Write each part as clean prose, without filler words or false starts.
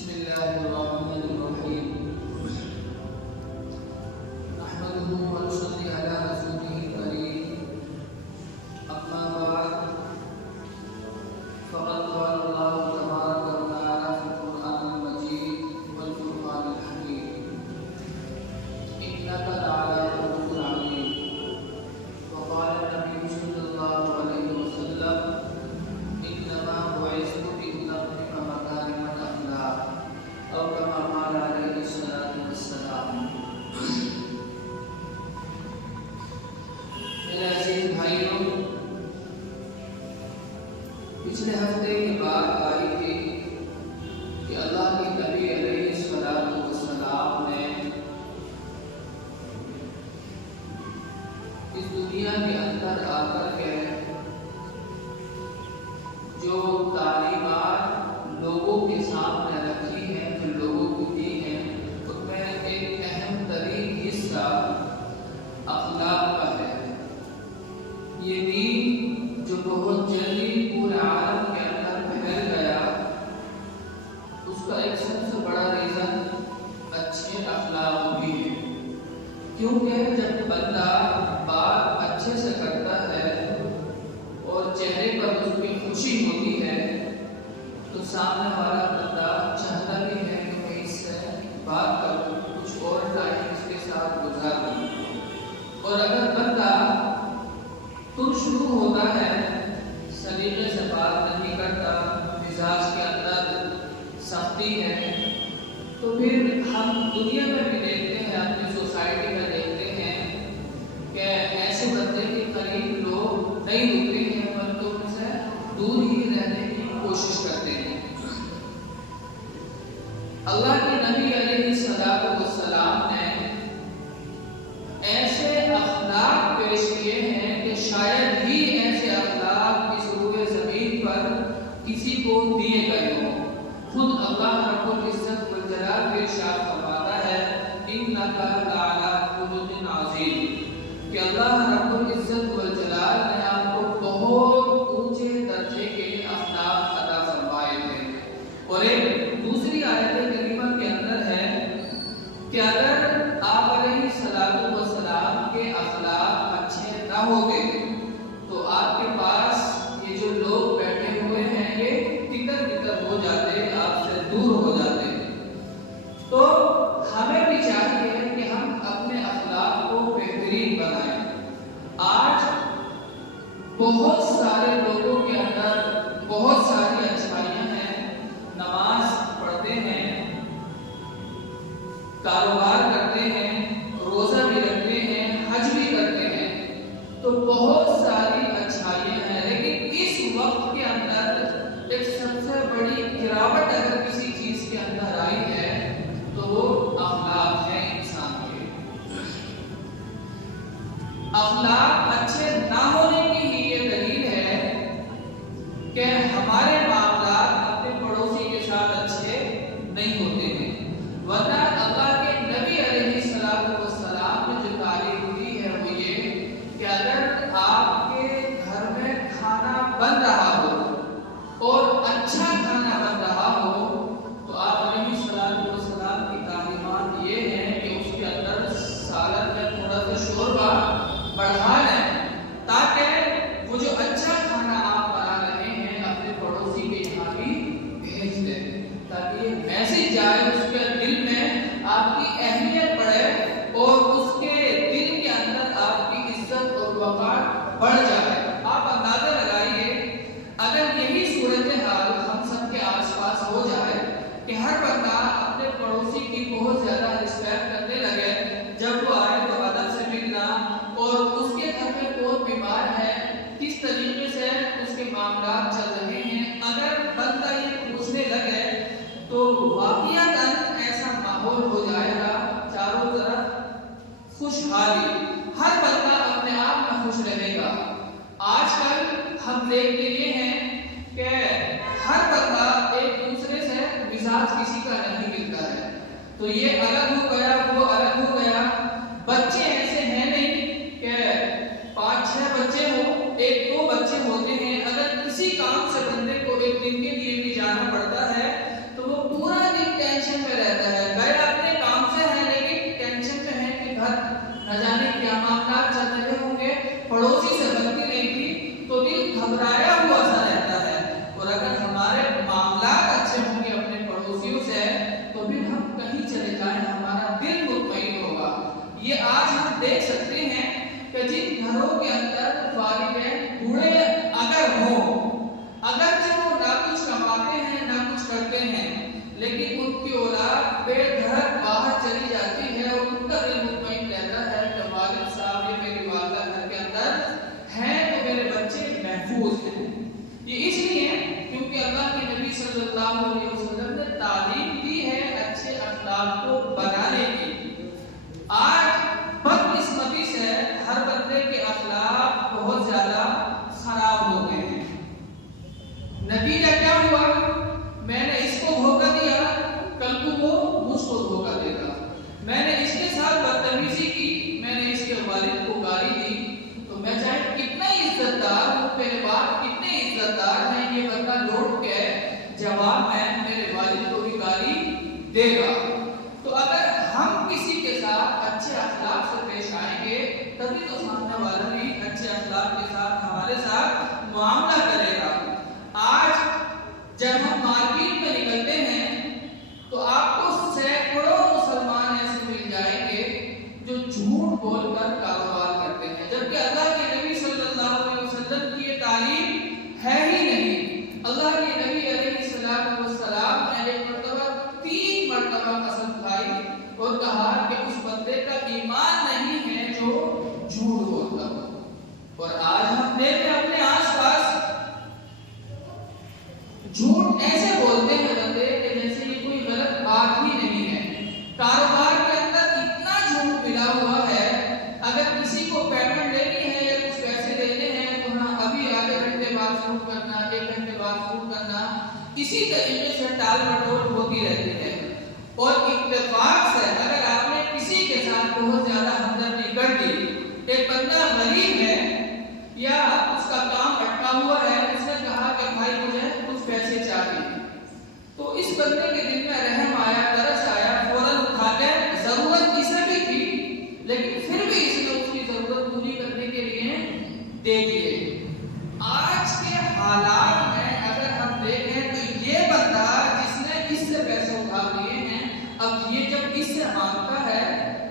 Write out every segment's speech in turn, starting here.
بسم الله الرحمن الرحيم نحمده ونصلي على رسوله الكريم أما بعد فقد قال الله تبارك وتعالى في القرآن المجيد والفرقان الحميد إنك لعلى خلق عظيم وقال النبي صلى الله عليه وسلم إنما بعثت لأتمم مكارم الأخلاق أو كما قال عليه الصلاة والسلام. میرے عزیز بھائیوں، پچھلے ہفتے یہ بات آئی تھی کہ اللہ کے نبی علیہ الصلاۃ والسلام نے اس دنیا کے اندر آ کر کے جو تعلیمات لوگوں کے سامنے رکھی ہیں، جو لوگوں کو دی ہیں، ان میں ایک اہم ترین حصہ اخلاق کا ہے. یہ دین جو بہت جلدی پورے عالم کے اندر پھیل گیا، اس کا ایک سب سے بڑا ریزن اچھے اخلاق بھی ہے. کیونکہ جب بندہ بات اچھے سے کرتا ہے اور چہرے پر اس کی خوشی ہوتی ہے تو سامنے والا بندہ چاہتا بھی ہے کہ میں اس سے بات کروں، کچھ اور ٹائم اس کے ساتھ گزاروں. اور اگر بندہ شروع ہوتا ہے، سلیقے سے بات نہیں کرتا، مزاج کے اندر سختی ہے، تو پھر ہم دنیا میں بھی دیکھتے ہیں، اپنی سوسائٹی میں دیکھتے ہیں کہ ایسے بندے کے قریب لوگ نہیں رکتے ہیں بلکہ ان سے دور ہی رہنے کی کوشش کرتے ہیں. اللہ کے نبی علیہ الصلوۃ والسلام نے ایسے اخلاق پیش کیے ہیں کہ شاید ہی ایسے اخلاق اس روئے زمین پر کسی کو دیے گئے ہوں. خود اللہ رب العزت والجلال کے ارشاد فرماتا ہے انک لعلی خلق عظیم، کہ اللہ رب العزت والجلال نے آپ کو بہت اونچے درجے کے اخلاق عطا فرمائے تھے. اور ایک دوسری آیت کریمہ کے اندر ہے کہ اگر آپ علیہ الصلوۃ والسلام کے اخلاق اچھے نہ ہوگے تو آپ کے پاس یہ جو لوگ بیٹھے ہوئے ہیں یہ تکر بکر ہو جاتے، آپ سے دور ہو جاتے. تو ہمیں بھی چاہیے کہ ہم اپنے اخلاق کو بہترین بنائیں. آج بہت سارے لوگوں کے اندر بہت ساری اچھائیاں ہیں، نماز پڑھتے ہیں، کاروبار کرتے ہیں، روزہ بھی رکھتے ہیں، حج بھی کرتے ہیں، تو بہت ساری اچھائیاں ہیں. لیکن اس وقت کے اندر ایک سب سے بڑی گراوٹ اگر کسی چیز کے اندر آئی ہے تو وہ اخلاق ہے انسان کے. اخلاق اچھے نہ ہونے کی ہی یہ دلیل ہے کہ ہمارے معاملات اپنے پڑوسی کے ساتھ اچھے نہیں ہوتے ہیں. ورنہ اللہ کے نبی علیہ الصلوۃ والسلام نے جو تعلیم دی ہے وہ یہ کہ اگر آپ کے گھر میں کھانا بن رہا ہو اور اچھا کھانا بن رہا ہو تو آپ علیہ الصلوۃ والسلام کی تعلیمات یہ ہیں کہ اس کے اندر سالن میں تھوڑا سا شوربہ بڑھا لیں تاکہ وہ جو اچھا کھانا آپ بنا رہے ہیں اپنے پڑوسی کے یہاں بھی بھیج دیں، تاکہ یہ میسج جائے، اس کے دل میں آپ کی اہمیت بڑھے اور اس کے دل کے اندر آپ کی عزت اور وقار بڑھ جائے. آپ اندازہ لگائیے اگر یہی صورتحال ہم سب کے آس پاس ہو جائے کہ ہر بندہ اپنے پڑوسی کی بہت زیادہ رسپیکٹ کرنے لگے، جب وہ آئے تو ادب سے ملنا، اور اس کے گھر میں کوئی بیمار ہے کس طریقے سے اس کے معاملات چل رہے ہیں، اگر بندہ یہ پوچھنے لگے تو واقعتاً ایسا ماحول ہو جائے گا، چاروں طرف خوشحالی، ہر بندہ اپنے آپ میں خوش رہے گا. آج کل ہم دیکھتے یہ ہیں کہ ہر بندہ ایک دوسرے سے مزاج کسی کا نہیں ملتا ہے، تو یہ الگ ہو گیا، وہ الگ ہو گیا. بچے ایسے ہیں نہیں کہ 5-6 بچے ہوں، 1-2 بچے ہوتے ہیں. اگر کسی کام سے بندے کو ایک دن کے لیے بھی جانا پڑتا ہے تو وہ پورا دن لیکن ان کی اولاد بے دھڑک باہر چلی جاتی ہے اور ان کا دل مطمئن رہتا ہے کہ والد صاحب یہ میری والدہ گھر کے اندر ہیں تو میرے بچے محفوظ ہیں۔ یہ اس لیے کیونکہ اللہ کے نبی صلی اللہ علیہ وسلم نے تعلیم دی ہے اچھے اخلاق کو بنانے کی۔ آج بدقسمتی سے ہر بندے کے اخلاق بہت زیادہ خراب ہو گئے ہیں۔ نتیجہ کیا ہوا؟ میں نے اس کو دھوکہ دیا، کل کو وہ مجھ کو دھوکہ دے گا۔ میں نے اس کے ساتھ بدتمیزی کی، میں نے اس کے والد کو گالی دی، تو میں چاہے کتنا عزت دار ہوں، میرے باپ کتنے عزت دار ہیں، یہ بندہ لوٹ کے جواب میں میرے والد کو بھی گالی دے گا۔ تو اگر ہم کسی کے ساتھ اچھے اخلاق سے پیش آئیں گے تبھی تو سامنے والا بھی اچھے اخلاق کے ساتھ ہمارے ساتھ معاملہ کرے گا۔ آج جب ہم مارکیٹ میں نکلتے ہیں تو آپ کو سینکڑوں مسلمان ایسے مل جائیں گے جو جھوٹ بول کر کاروبار کرتے ہیں، جبکہ اللہ کے نبی صلی اللہ علیہ وسلم کی یہ تعلیم ہے ہی نہیں۔ اللہ کے نبی علیہ السلام نے ایک مرتبہ 3 مرتبہ قسم کھائی اور کہا کہ اس بندے کا ایمان نہیں ہے جو جھوٹ بولتا ہو۔ اور آج ہم دیکھتے ہیں اپنے آس پاس جھوٹ ایسے بولتے ہیں بندے کہ جیسے یہ کوئی غلط بات ہی نہیں ہے۔ کاروبار کے اندر اتنا جھوٹ ملا ہوا ہے، اگر کسی کو پیمنٹ دینی ہے یا کچھ پیسے دینے ہیں تو ہاں ابھی آدھے گھنٹے بعد فون کرنا، 1 گھنٹے بعد فون کرنا، اسی طریقے سے ٹال مٹول ہوتی رہتی ہے۔ اور اتفاق سے اگر آپ نے کسی کے ساتھ بہت زیادہ ہمدردی کر دی، ایک بندہ غریب ہے یا اس کا کام اٹکا ہوا ہے، اس نے کہا کہ بھائی مجھے کچھ پیسے چاہیے، تو اس بندے کے دل میں رحم آیا، ترس آیا، فوراً اٹھا کے، ضرورت اسے بھی تھی لیکن پھر بھی اس نے اس کی ضرورت پوری کرنے کے لیے دے دیے۔ آج کے حالات میں اگر ہم دیکھیں تو یہ بندہ جس نے اس سے پیسے ادھار لیے ہیں، اب یہ جب اس سے مانگتا ہے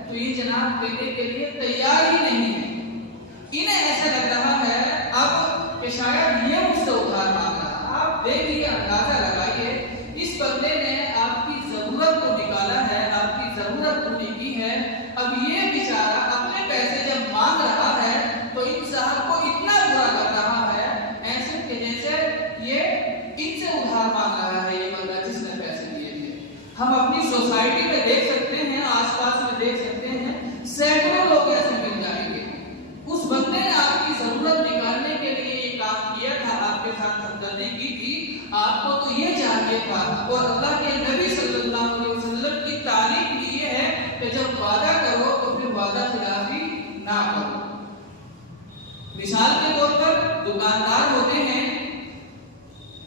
تو یہ جناب دینے کے لیے تیار ہی نہیں ہے۔ انہیں ایسا لگ رہا ہے اب کہ شاید یہ مجھ سے ادھار مانگ رہا۔ آپ دیکھیے، اندازہ لگائیے، اس بندے نے آپ کی ضرورت کو نکالا ہے، آپ کی ضرورت پوری کی ہے، اب یہ بیچارہ اپنے پیسے جب مانگ رہا ہے تو ان صاحب کو اتنا برا لگ رہا ہے، ایسے کہ جیسے یہ ان سے ادھار مانگ رہا ہے یہ بندہ جس نے پیسے دیے تھے۔ ہم اپنی سوسائٹی میں دیکھ سکتے ہیں، آس پاس میں دیکھ سکتے ہیں، سینکڑوں لوگ ایسے مل جائیں گے۔ اس بندے نے آپ کی ضرورت نکالنے کے لیے یہ کام کیا تھا، آپ کے ساتھ ہمدردی کی تھی، آپ کو تو یہ چاہیے تھا۔ اور اللہ کے نبی صلی اللہ علیہ وسلم کی تعلیم بھی یہ ہے کہ جب وعدہ کرو تو پھر وعدہ خلافی نہ کرو۔ مثال کے طور پر دکاندار ہوتے ہیں،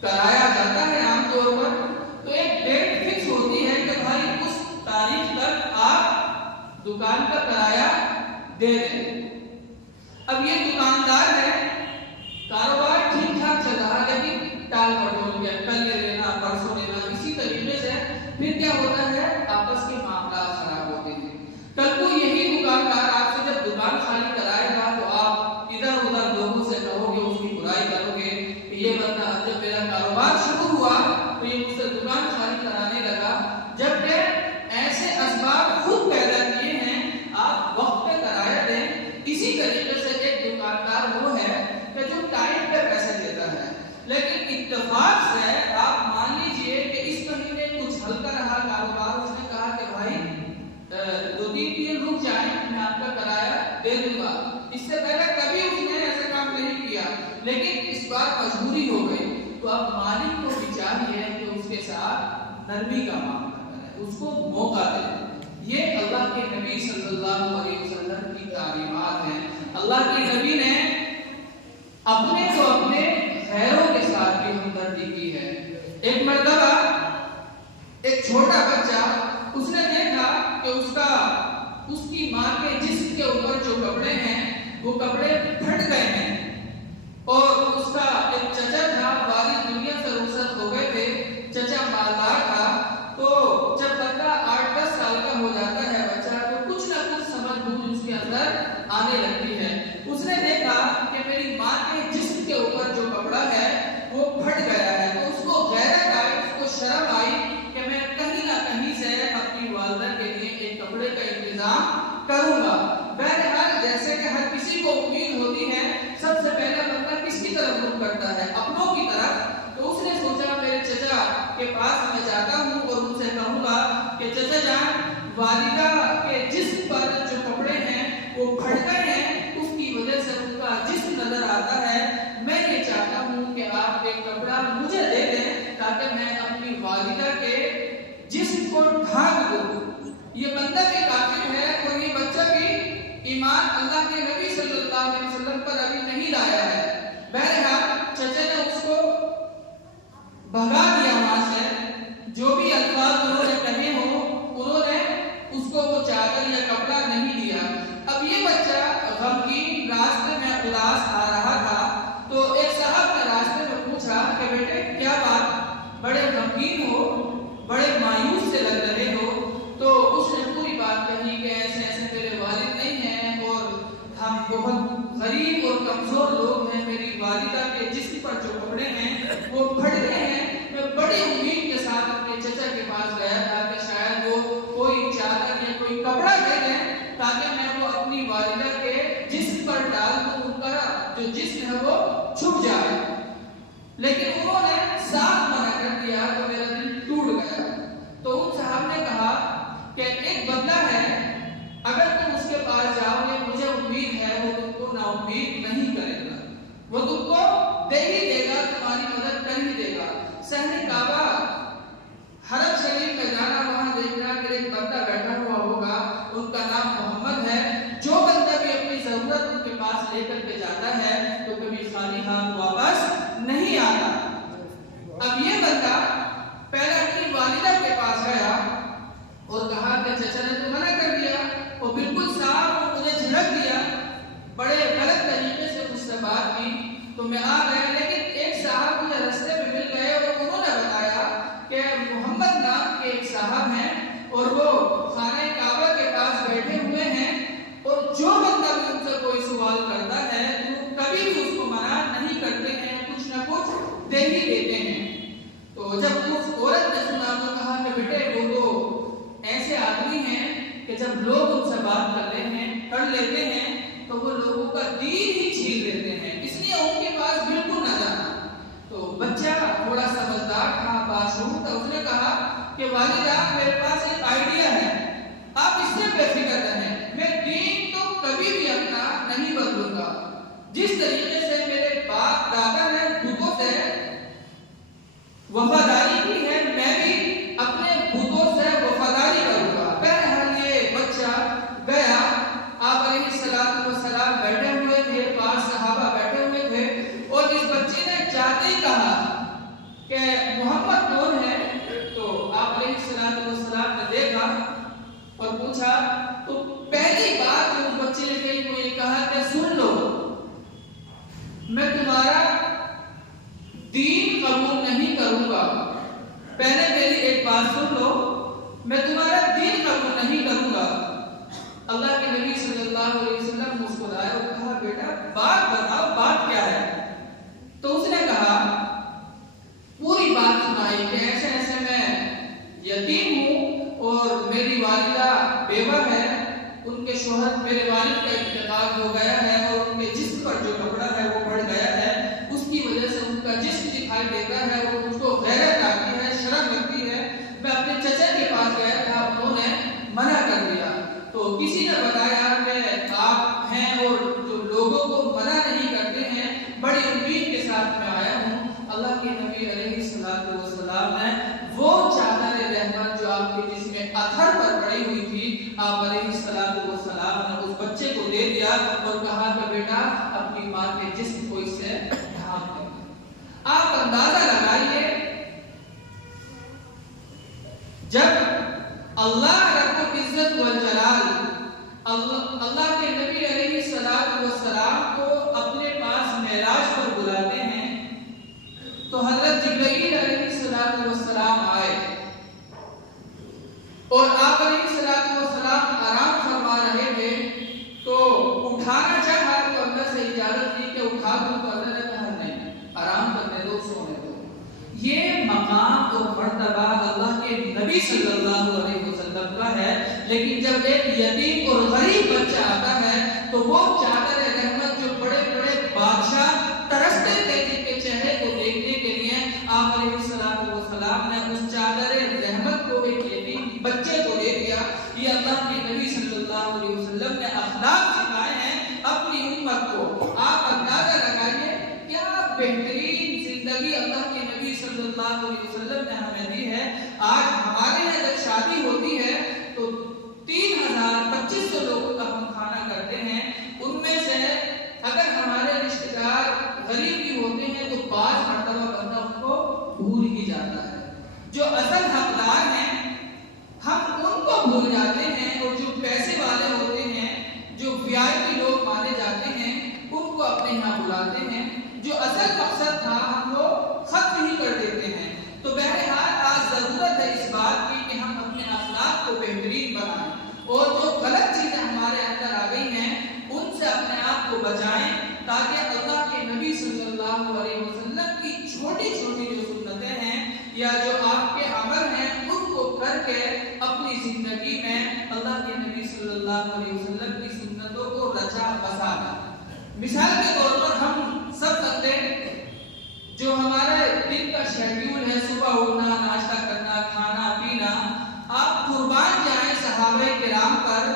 کرایا جاتا ہے عام طور پر، تو ایک ڈیٹ فکس ہوتی ہے کہ بھائی اس تاریخ تک آپ دکان کا کرایہ دے دیں۔ اب یہ دکاندار ہے، کاروبار ٹھیک ٹھاک چل رہا ہے لیکن ٹال مٹول گیا، کل لے لینا، پرسوں لینا، اسی طریقے سے پھر کیا ہوتا ہے، آپس کے معاملات خراب ہوتے ہیں۔ کل کو یہی دکاندار آپ سے جب دکان خالی کرائے گا تو آپ ادھر ادھر لوگوں سے کہو گے، اس کی برائی کرو گے کہ یہ بندہ جب میرا کاروبار شروع ہوا تو یہ مجھ سے دکان خالی کرانے لگا، جبکہ ایسے اسباب خود پیدا کیے ہیں۔ آپ وقت پہ کرایہ دیں۔ اسی طریقے سے ایک دکاندار وہ ہے کہ جو ٹائم پہ پیسے دیتا ہے، لیکن اتفاق سے آپ مان لیجئے کہ اس مہینے کچھ ہلکا رہا کاروبار، اس نے کہا کہ بھائی 2-3 دن رک جائیں، میں آپ کا کرایہ دے دوں گا۔ اس سے پہلے کبھی اس نے ایسا کام نہیں کیا، لیکن اس بار مجبوری ہو گئی، تو اب مالک کو بھی چاہیے کہ اس کے ساتھ نرمی کا معاملہ کرے، اس کو موقع دے۔ یہ اللہ کے نبی صلی اللہ علیہ وسلم کی تعلیمات ہیں۔ اللہ کے نبی نے اپنے کو اپنے غیروں کے ساتھ بھی ہمدردی کی ہے۔ ایک مرتبہ ایک چھوٹا بچہ، اس نے دیکھا کہ اس کی ماں کے جسم کے اوپر جو کپڑے ہیں وہ کپڑے پھٹ گئے ہیں، اور اس کا ایک چچا تھا، والد دنیا سے رخصت ہو گئے تھے، چچا مالدار تھا، تو جب بندہ 8-10 سال کا ہو جاتا ہے بچہ تو کچھ نہ کچھ سمجھ بوجھ اس کے اندر آنے لگتی ہے۔ اس نے دیکھا کہ میری ماں کے جسم کے اوپر جو کپڑا ہے وہ پھٹ گیا ہے، تو اس کو غیرت آئی، اس کو شرم آئی کہ میں انتظام کروں گا۔ بہرحال جیسے کہ ہر کسی کو امید ہوتی ہے، سب سے پہلا بندہ کس کی طرف رخ کرتا ہے؟ اپنوں کی طرف۔ تو اس نے سوچا میرے چچا کے پاس میں جاتا ہوں اور ان سے کہوں گا کہ چچا جان، والدہ کے جسم پر جو کپڑے ہیں وہ پھٹ گئے ہیں، اس کی وجہ سے ان کا جسم نظر آتا ہے، میں یہ چاہتا ہوں کہ آپ ایک کپڑا مجھے دے دیں تاکہ میں اپنی والدہ کے جسم کو ڈھانپ دوں۔ یہ بندہ بھی کافر ہے اور یہ بچہ بھی ایمان اللہ کے نبی صلی اللہ علیہ وسلم پر ابھی نہیں لایا ہے۔ بہرحال چچا نے اس کو بھگا دیا وہاں سے، جو بھی الفاظ انہوں نے کہے ہوں انہوں نے اس کو وہ چادر یا کپڑا نہیں دیا۔ اب یہ بچہ غمگین راستے میں اداس آ رہا تھا، تو ایک صاحب نے راستے میں پوچھا کہ بیٹے کیا بات، بڑے غمگین ہو، بڑے مایوس سے لگ رہے ہو؟ تو اس نے پوری بات کہی کہ ایسے ایسے میرے والد نہیں ہیں اور ہم بہت غریب اور کمزور لوگ ہیں، میری والدہ کے جسم پر جو کپڑے ہیں وہ پھٹ گئے ہیں۔ میں بڑی امید کے ساتھ اپنے چچا کے پاس گیا تھا کہ شاید وہ کوئی چادر یا کوئی کپڑا دے دیں تاکہ میں وہ اپنی والدہ کے جسم پر ڈال دوں، ان کا جو جسم ہے وہ چھپ جائے، لیکن انہوں نے صاف منع کر دیا تو میرا دل ٹوٹ گیا۔ تو ان صاحب نے کہا کہ ایک بندہ ہے، اگر تم اس کے پاس جاؤ گے مجھے امید ہے وہ تم کو نا امید نہیں کرے گا، وہ تم کو دے ہی دے گا، تمہاری مدد کر ہی دے گا۔ صحن کعبہ، حرم شریف میں جانا، وہاں دیکھنا کہ ایک بندہ بیٹھا ہوا ہوگا، ان کا نام محمد ہے، جو بندہ بھی اپنی ضرورت ان کے پاس لے کر کے جاتا ہے تو کبھی خالی ہاتھ واپس نہیں آتا۔ اب یہ بندہ پہلے اپنی والدہ کے پاس گیا اور کہا کہ چچا نے تو منع کر دیا، وہ بالکل صاف مجھے جھڑک دیا، بڑے غلط طریقے سے مجھ سے بات کی، تو میں آ گیا۔ لیکن ایک صاحب مجھے رستے میں مل گئے اور انہوں نے بتایا کہ محمد نام کے ایک صاحب ہیں اور وہ خانہ کعبہ کے پاس بیٹھے ہوئے ہیں، اور جو بندہ بھی ان سے کوئی سوال کرتا ہے تو کبھی بھی اس کو منع نہیں کرتے ہیں، کچھ نہ کچھ دے ہی دیتے ہیں۔ تو جب اس عورت نے سنا تو کہا کہ بیٹے وہ تو ایسے آدمی ہیں کہ جب لوگ ان سے بات کر لیتے ہیں تو وہ لوگوں کا دین ہی چھین لیتے ہیں، اس لیے ان کے پاس بالکل نہ جانا۔ تو بچہ تھوڑا سمجھدار تھا، باشعور تھا، اس نے کہا کہ والدہ میرے پاس ایک آئیڈیا ہے، آپ اس سے بے فکر رہیں، میں دین تو کبھی بھی اپنا نہیں بدلوں گا، جس طریقے سے میرے باپ دادا نے بتوں سے وفاداری کی ہے میں بھی اپنے بتوں سے وفاداری کروں گا۔ بہرحال یہ بچہ گیا، آپ علیہ الصلوۃ والسلام بیٹھے ہوئے تھے، پاس صحابہ بیٹھے ہوئے تھے، اور اس بچے نے جاتے ہی کہا کہ محمد کون ہے؟ تو آپ علیہ الصلوۃ والسلام نے دیکھا اور پوچھا، تو پہلی بات جو اس بچے نے کہی وہ یہ کہا کہ سن لو، میں تمہارا دین قبول نہیں کروں گا، پہلے میری ایک بات سن لو، میں تمہارا دین قبول نہیں کروں گا۔ اللہ کے نبی صلی اللہ علیہ وسلم مسکرائے اور کہا بیٹا بات بتاؤ، بات کیا ہے؟ تو اس نے کہا، پوری بات سنائی کہ ایسے ایسے میں یتیم ہوں اور میری والدہ بیوہ ہے، ان کے شوہر میرے والد کا انتقال ہو گیا ہے اور ان کے جسم پر جو کپڑا ہے وہ پڑ گیا ہے، اس کی وجہ سے ان کا جسم دکھائی دیتا ہے اور مجھ کو غیرت آتی ہے، شرم لگتی ہے، میں اپنے چچا کے پاس گیا تھا، انہوں نے منع کر دیا، تو کسی نے بتایا کہ آپ ہیں اور جو لوگوں کو منع نہیں کرتے ہیں، بڑی امید کے ساتھ میں آیا ہوں۔ اللہ کے نبی علیہ الصلوۃ والسلام نے وہ چادر رحمت جو آپ کے جسم اثر پر پڑی ہوئی تھی، آپ علیہ الصلوۃ والسلام نے اس بچے کو دے دیا اور کہا کہ بیٹا اپنی ماں کے جسم کو اس سے ڈھانپ دیں۔ آپ اندازہ لگائیے، جب اللہ رب العزت والجلال اللہ کے نبی علیہ الصلوۃ والسلام کو اپنے پاس معراج پر بلاتے ہیں تو حضرت جبرائیل علیہ الصلوۃ والسلام آئے اور آپ علیہ الصلوۃ والسلام آرام فرما رہے تھے، تو اٹھانا چاہا تو اللہ سے اجازت دی کہ اٹھا دوں، تو اللہ نے کہا نہیں، آرام کرنے دو، سونے دو۔ یہ مقام اور مرتبہ اللہ کے نبی صلی اللہ علیہ وسلم کا ہے، لیکن جب ایک یتیم اور غریب بچہ آتا ہے تو وہ چادر رحمت جو بڑے بڑے بادشاہ ترستے تھے جن کے چہرے کو دیکھنے کے لیے، آپ علیہ السلام نے اس چادر رحمت کو ایک یتیم بچے کو دے دیا۔ یہ اللہ کے نبی صلی اللہ علیہ وسلم نے اخلاق سکھائے ہیں اپنی امت کو۔ آپ اندازہ لگائیے کیا بہترین زندگی اللہ کے نبی صلی اللہ علیہ وسلم نے ہمیں دی ہے۔ آج ہمارے یہاں جب شادی ہوتی ہے تو 3000-2500 لوگوں کا ہم کھانا کرتے ہیں، ان میں سے اگر ہمارے رشتہ دار غریب بھی ہوتے ہیں تو 5 مرتبہ بندہ ان کو بھول ہی جاتا ہے۔ جو اصل حقدار ہیں ہم ان کو بھول جاتے ہیں، اور جو پیسے والے ہوتے ہیں، جو VIP لوگ مانے جاتے ہیں، ان کو اپنے یہاں بلاتے ہیں۔ جو اصل مقصد تھا ہم وہ ختم ہی کر دیتے ہیں۔ تو بہرحال آج ضرورت ہے اس بات کی کہ ہم اپنے اخلاق کو بہترین بنائیں، اور جو غلط چیزیں ہمارے اندر آ گئی ہیں ان سے اپنے آپ کو بچائیں، تاکہ اللہ کے نبی صلی اللہ علیہ وسلم کی چھوٹی چھوٹی جو سنتیں ہیں یا جو آپ کے عمل ہیں ان کو کر کے اپنی زندگی میں اللہ کے نبی صلی اللہ علیہ وسلم کی سنتوں کو رچا بسا لیں۔ مثال کے طور پر ہم سب بندے جو ہمارا دن کا شیڈیول ہے، صبح اٹھنا، ناشتہ کرنا، کھانا پینا، آپ قربان جائیں صحابہ کرام پر۔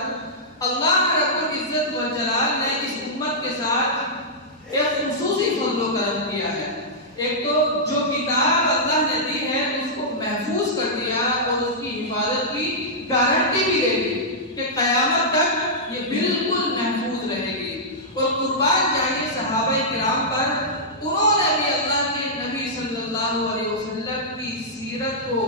اللہ رب العزت والجلال نے اس امت کے ساتھ ایک خصوصی فضل و کرم کیا ہے۔ ایک تو جو کتاب اللہ نے دی ہے اس کو محفوظ کر دیا، اور اس کی حفاظت کی گارنٹی بھی دے دی کہ قیامت تک یہ بالکل محفوظ رہے گی۔ اور قربان جائیے صحابہ کرام پر، انہوں نے بھی اللہ کے نبی صلی اللہ علیہ وسلم کی سیرت کو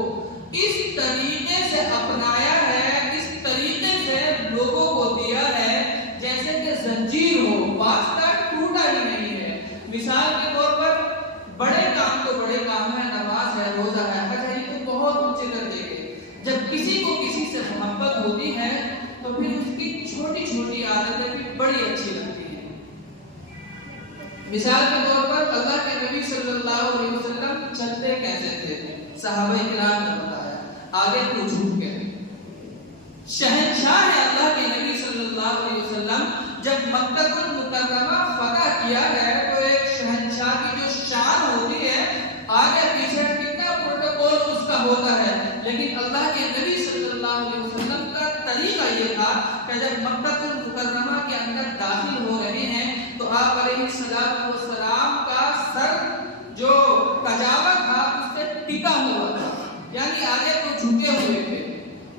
اس طریقے سے اپنایا ہے، اس طریقے سے لوگوں کو دیا ہے جیسے کہ زنجیر ہو، واسطہ ٹوٹا ہی نہیں ہے۔ مثال کے طور پر بڑے کام تو بڑے کام ہے، نماز ہے، روزہ ہے، حج ہے، یہ تو بہت اونچے کر دے گے۔ جب کسی کو کسی سے محبت ہوتی ہے تو پھر اس کی چھوٹی چھوٹی عادتیں بھی بڑی اچھی لگتی ہیں۔ مثال کے طور پر اللہ کے نبی صلی اللہ علیہ وسلم چلتے کیسے تھے، صحابہ کرام نے بتایا، آگے کو جھک کے۔ شہنشاہ ہے اللہ کے نبی صلی اللہ علیہ وسلم، جب مکہ المکرمہ فتح کیا ہے تو ایک شہنشاہ کی جو شان ہوتی ہے، آگے پیچھے کتنا پروٹوکول اس کا ہوتا ہے، لیکن اللہ کے نبی صلی اللہ علیہ وسلم کا طریقہ یہ تھا کہ جب مکہ المکرمہ کے اندر داخل ہو رہے ہیں تو آپ علیہ السلام کا سر جو کجاوا تھا اس سے ٹکا ہوا تھا، یعنی آگے تو جھکے ہوئے تھے۔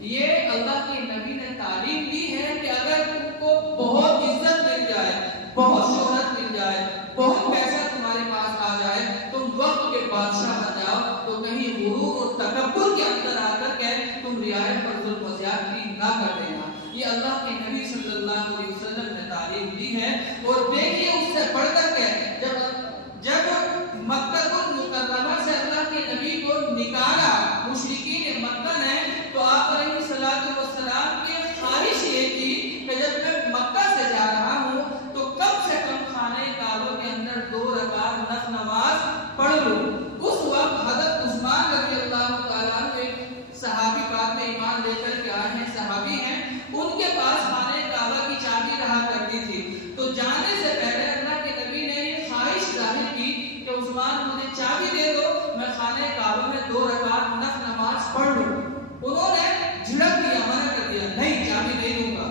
یہ اللہ کے نبی نے تعلیم دی ہے کہ اگر تم کو بہت عزت مل جائے، بہت شہرت مل جائے، بہت پیسہ تمہارے پاس آ جائے، تم وقت کے بادشاہ بن جاؤ، تو کہیں غرور اور تکبر کے اندر آ کر کے تم رعایت پر ظلم و زیادتی نہ کر دینا۔ یہ اللہ کے نبی صلی اللہ علیہ وسلم نے تعلیم دی ہے۔ اور دیکھیے اس سے بڑھ کر کے جب مکہ المکرمہ سے اللہ کے نبی کو نکالا مشرکین مکہ نے، تو آپ علیہ السلام کی خواہش یہ تھی کہ جب میں مکہ سے جا رہا ہوں تو کم سے کم خانہ کعبہ کے اندر 2 رکعت نفل نماز پڑھ لوں۔ اس وقت حضرت عثمان رضی اللہ تعالیٰ عنہ صحابی پاک میں ایمان لے کر کے آئے ہیں، صحابی ہیں، ان کے پاس خانہ کعبہ کی چابی رہا کرتی تھی۔ تو جانے سے پہلے اللہ کے نبی نے یہ خواہش ظاہر کی کہ عثمان مجھے چابی دے دو، میں خانہ کعبہ میں 2 رکعت نفل نماز پڑھ لوں۔ انہوں نے جھڑک دیا، منع کر دیا، نہیں چابی نہیں دوں گا۔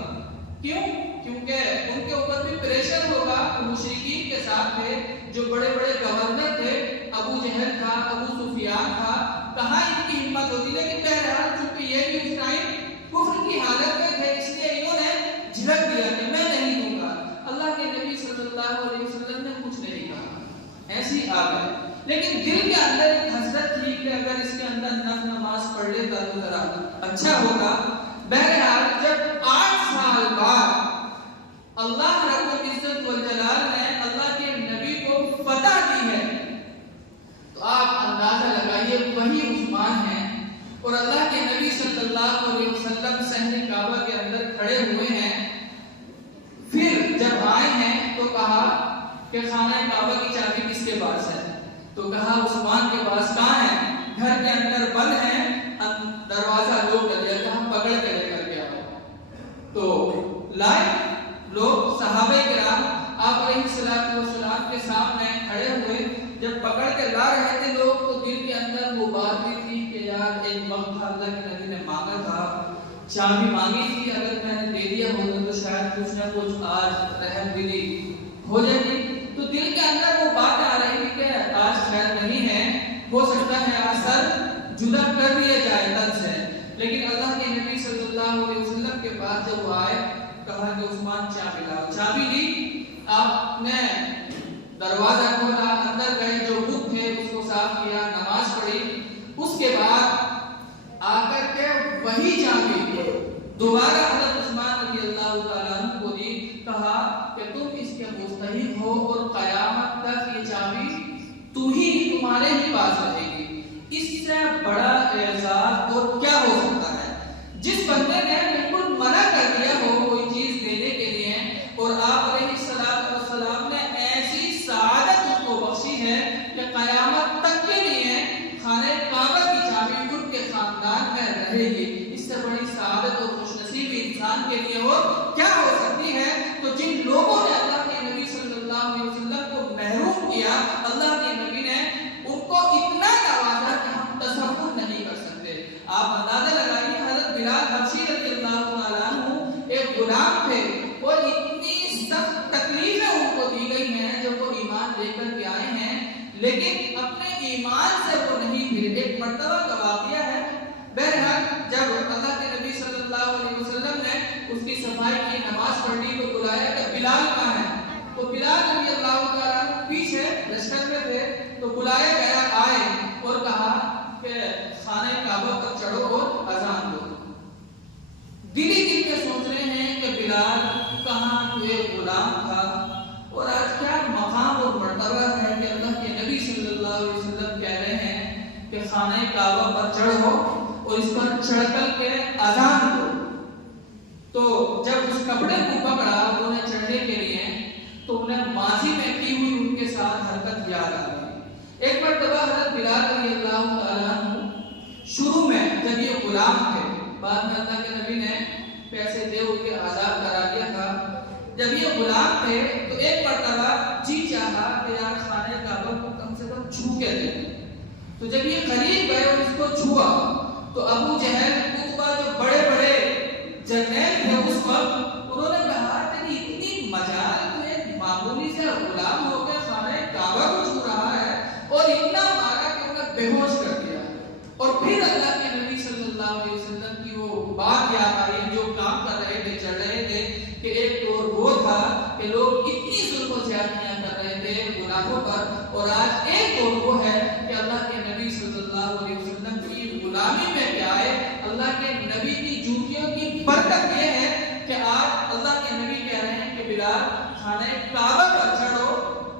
کیوں؟ کیونکہ ان کے اوپر بھی پریشر ہوگا۔ مشرکین کے ساتھ تھے جو بڑے بڑے گورنر تھے، ابو جہل تھا، ابو سفیان تھا، کہاں ان کی ہمت ہوتی، لیکن بہرحال چونکہ یہ بھی اس ٹائم کفر کی حالت میں تھے، اس لیے انہوں نے جھڑک دیا کہ میں نہیں دوں گا۔ اللہ کے نبی صلی اللہ علیہ وسلم نے کچھ نہیں کہا، ایسی آ گئے، لیکن دل کے اندر ایک حسرت تھی کہ اگر اس کے اندر نفل نماز پڑھ لیتا تو ذرا اچھا ہوگا۔ بہرحال جب 8 سال بعد اللہ رب العزت والجلال نے اللہ کے نبی کو فتح دی ہے، تو آپ اندازہ لگائیے وہی عثمان ہیں، اور اللہ کے نبی صلی اللہ علیہ وسلم صحن کعبہ کے اندر کھڑے ہوئے ہیں۔ پھر جب آئے ہیں تو کہا کہ خانہ کعبہ کی چابی کس کے پاس ہے؟ تو کہا عثمان کے پاس۔ کہاں ہے؟ گھر کے اندر بند ہے، دروازہ لوک دیا، کہا پکڑ کے لے کر کے آؤ۔ چابی مانگی تھی، اگر میں نے دے دیا ہوتا تو شاید کچھ نہ کچھ آج رحم دلی ہو جاتی. تو دل کے اندر وہ بات آ رہی تھی کہ آج خیر نہیں ہے، ہو سکتا ہے آج سر جدا کر دیا جائے تن سے. لیکن اللہ کے نبی صلی اللہ علیہ وسلم کے پاس جب وہ آئے، کہا کہ عثمان چابی لاؤ. چابی لی، آپ نے دروازہ کھولا، اندر گئے، جو بت تھے اس کو صاف کیا، نماز پڑھی. اس کے بعد آ کر کے وہی چابی دوبارہ حضرت عثمان رضی اللہ تعالیٰ عنہ کو دی. کہا کہ تم اس کے مستحق ہو اور قیامت تک یہ چابی تمہارے ہی پاس رہے گی. اس سے بڑا اعزاز اور کیا ہو سکتا ہے؟ جس بندے نے بالکل منع کر دیا ہو کوئی چیز دینے کے لیے، اور آپ علیہ السلام نے ایسی سعادت ان کو بخشی ہے کہ قیامت تک کے لیے خانہ کعبہ کی چابی ان کے خاندان میں رہے گی. اس سے بڑی سعادت اور خوش نصیب انسان کے لیے اور کیا ہو سکتی ہے؟ تو جن لوگوں نے اللہ کے نبی صلی اللہ علیہ وسلم کو محروم کیا، اللہ کے نبی نے ان کو اتنا نوازا کہ ہم تصور نہیں کر سکتے. آپ اندازہ لگائیے، حضرت بلال حبشی رضی اللہ تعالیٰ عنہ ایک غلام تھے، اور اتنی سخت تکلیفیں ان کو دی گئی ہیں جب وہ ایمان لے کر کے آئے ہیں، لیکن اپنے ایمان سے وہ نہیں پھرے. ایک مرتبہ کا واقعہ ہے. بہرحال جب اللہ کے نبی صلی اللہ علیہ وسلم نے اس کی صفائی کی، نماز پڑھی، تو بلایا کہ بلال کہاں ہے؟ تو بلال رضی اللہ تعالیٰ عنہ پیچھے لشکر میں تھے. تو بلایا گیا، آئے اور کہا کہ خانہ کعبہ پر چڑھو اور اذان دو. دل ہی دل میں سوچ رہے ہیں کہ بلال کہاں تو ایک غلام تھا، اور آج کیا مقام اور مرتبہ ہے کہ اللہ کے نبی صلی اللہ علیہ وسلم کہہ رہے ہیں کہ خانہ کعبہ پر چڑھو اور اس پر چڑھ کر کے اذان دو. تو جب اس کپڑے کو پکڑا انہیں چڑھنے کے لیے، تو انہیں ماضی میں کی ہوئی ان کے ساتھ حرکت یاد آ گئی. ایک مرتبہ حضرت بلال رضی اللہ تعالیٰ عنہ شروع میں جب یہ غلام تھے، بعد میں اللہ کے نبی نے پیسے دے ان کے آزاد کرا دیا تھا. جب یہ غلام تھے تو ایک مرتبہ جی چاہا کہ یار خانہ کعبہ کو کم سے کم چھو کے دیں. تو جب یہ قریب گئے اور اس کو چھوا، تو ابو جہل، عتبہ، جو بڑے بڑے جرنیل تھے اس وقت، انہوں نے کہا کہ اتنی مجال تو ایک معمولی سے غلام ہو کے خانہ کعبہ کو چھو رہا ہے، اور اتنا مارا کہ انہیں بے ہوش کر دیا. اور پھر اللہ کے نبی صلی اللہ علیہ وسلم کی وہ بات یاد آئی جو کام کر رہے تھے، چڑھ رہے تھے، کہ ایک دور وہ تھا کہ لوگ اتنی ظلم و زیادتیاں کر رہے تھے غلاموں پر، اور آج ایک دور وہ ہے کہ اللہ کے نبی صلی اللہ علیہ وسلم کی غلامی میں کیا ہے. اللہ کے نبی کی جوتیوں کی برکت یہ ہے کہ آج اللہ کے نبی کہہ رہے ہیں کہ بلال خانہ کعبہ پر چڑھو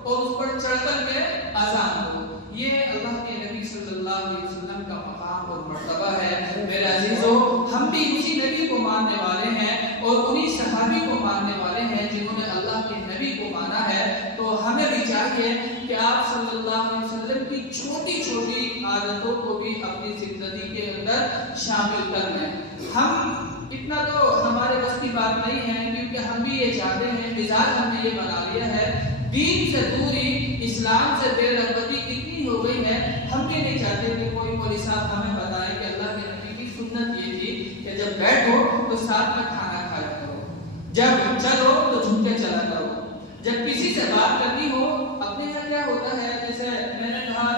اور اس پر چڑھ کر کے اذان دو. یہ اللہ کے نبی صلی اللہ علیہ وسلم کا مقام اور مرتبہ ہے. میرے عزیزو، ہم بھی اسی نبی کو ماننے والے ہیں اور انہی صحابی کو ماننے والے ہیں جنہوں نے اللہ کے نبی کو مانا ہے. تو ہمیں بھی چاہیے کہ آپ صلی اللہ علیہ وسلم کی چھوٹی چھوٹی عادتوں کو بھی اپنی زندگی کے اندر شامل کر لیں. ہم اتنا تو ہمارے بس کی بات نہیں ہے، کیونکہ ہم بھی یہ چاہتے ہیں، مزاج ہم نے یہ بنا لیا ہے، دین سے دوری، اسلام سے بے رغبتی اتنی ہو گئی ہے. ہم یہ نہیں چاہتے کہ کوئی مولوی صاحب ہمیں بتائے کہ اللہ کے نبی کی سنت یہ تھی کہ جب بیٹھو تو ساتھ میں کھانا کھایا کرو، جب چلو تو جھوم کے چلا کرو، جب کسی سے بات کرنی ہو. اپنے یہاں کیا ہوتا ہے، جیسے میں نے کہا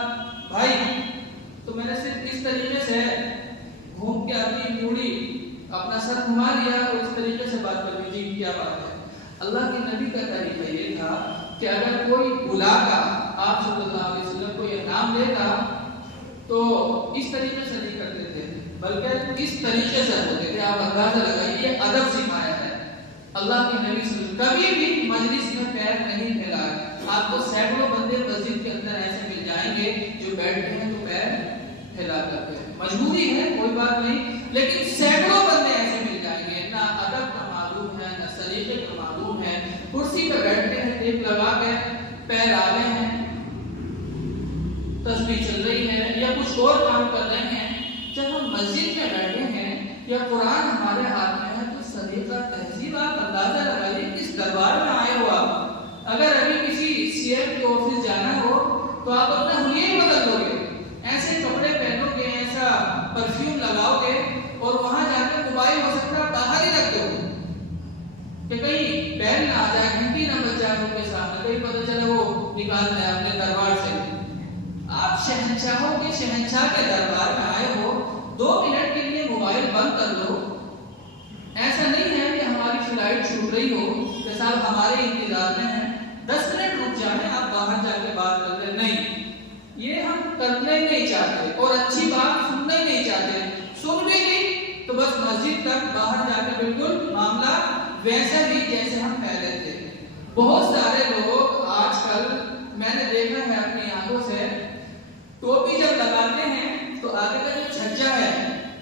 بھائی، تو میں نے صرف اس طریقے سے گھوم کے اپنی موڑی، اپنا سر گھما لیا اور اس طریقے سے بات کر لی، جی کیا بات ہے. اللہ کے نبی کا طریقہ یہ تھا کہ اگر کوئی بلا کر آپ صلی اللہ علیہ وسلم کو یہ نام دیتا تو اس طریقے سے نہیں کرتے تھے، بلکہ اس طریقے سے ہوتے تھے. آپ اندازہ لگائیے، یہ ادب سکھایا ہے اللہ کے نبی صلی اللہ علیہ وسلم. کبھی بھی مجلس میں پیر نہیں پھیلائے. آپ کو سینکڑوں بندے مسجد کے اندر ایسے مل جائیں گے جو بیٹھتے ہیں تو پیر پھیلا کرتے ہیں. مجبوری ہے، کوئی بات نہیں، لیکن سینکڑوں بندے ایسے مل جائیں گے، نہ ادب کا معلوم ہے، نہ سلیقے کا معلوم ہے. کرسی پہ بیٹھتے ہیں، ٹیپ لگا کے، پیر آگے ہیں، تسبیح چل رہی ہے یا کچھ اور کام کر رہے ہیں. جب ہم مسجد میں بیٹھے ہیں یا قرآن ہمارے ہاتھ میں ہے تو سلیقہ، تہذیب، آپ اندازہ لگائیے کس دربار میں آئے ہو. آپ اگر ابھی کسی سی ایم کے آفس جانا ہو تو آپ اپنا حلیہ ہی بدل دو گے، ایسے کپڑے پہنو گے، ایسا پرفیوم لگاؤ گے، اور وہاں جا کے موبائل ہو سکتا کر لو. ایسا نہیں ہے کہ ہماری فلائٹ چھوٹ رہی ہو کہ صاحب ہمارے انتظار میں ہیں 10 منٹ رک جائیں آپ باہر جا کے بات کر لیں. نہیں، یہ ہم کرنا ہی نہیں چاہتے اور اچھی بات سننا ہی نہیں چاہتے. سن بھی لی تو بس مسجد تک، باہر جا کے بالکل معاملہ ویسا ہی جیسے ہم پہلے تھے. بہت سارے لوگ آج کل میں نے دیکھا ہے اپنی آنکھوں سے، ٹوپی جب لگاتے ہیں تو آگے کا جو چھجا ہے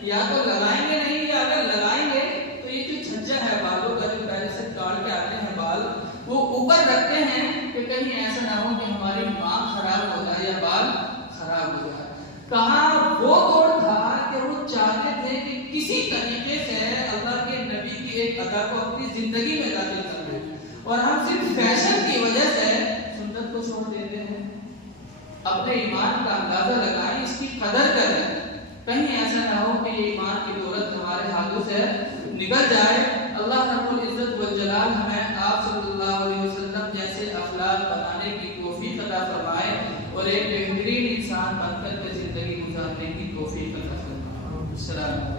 یا تو لگائیں گے نہیں، یا اگر لگائیں گے تو یہ جو چھجا ہے بالوں کا جو پہلے سے کاٹ کے آتے ہیں بال، وہ اوپر رکھتے ہیں کہ کہیں ایسا نہ ہو کہ ہماری ماں خراب ہو جائے یا بال خراب ہو جائے. کہاں وہ دور تھا کہ وہ چاہتے تھے کہ کسی طریقے سے اللہ کے نبی کی ایک ادا کو اپنی زندگی میں داخل کر لیں، اور ہم صرف فیشن کی وجہ سے سنت کو چھوڑ دیتے ہیں. اپنے ایمان کا اندازہ لگائیں، اس کی قدر کریں، کہیں ایسا نہ ہو کہ یہ ایمان کی دولت ہمارے ہاتھوں سے نکل جائے. اللہ رب العزت والجلال ہمیں آپ صلی اللہ علیہ وسلم جیسے اخلاق بنانے کی توفیق عطا فرمائے اور ایک بہترین انسان بن کر کے زندگی گزارنے کی توفیق عطا فرمائے. السلام علیکم.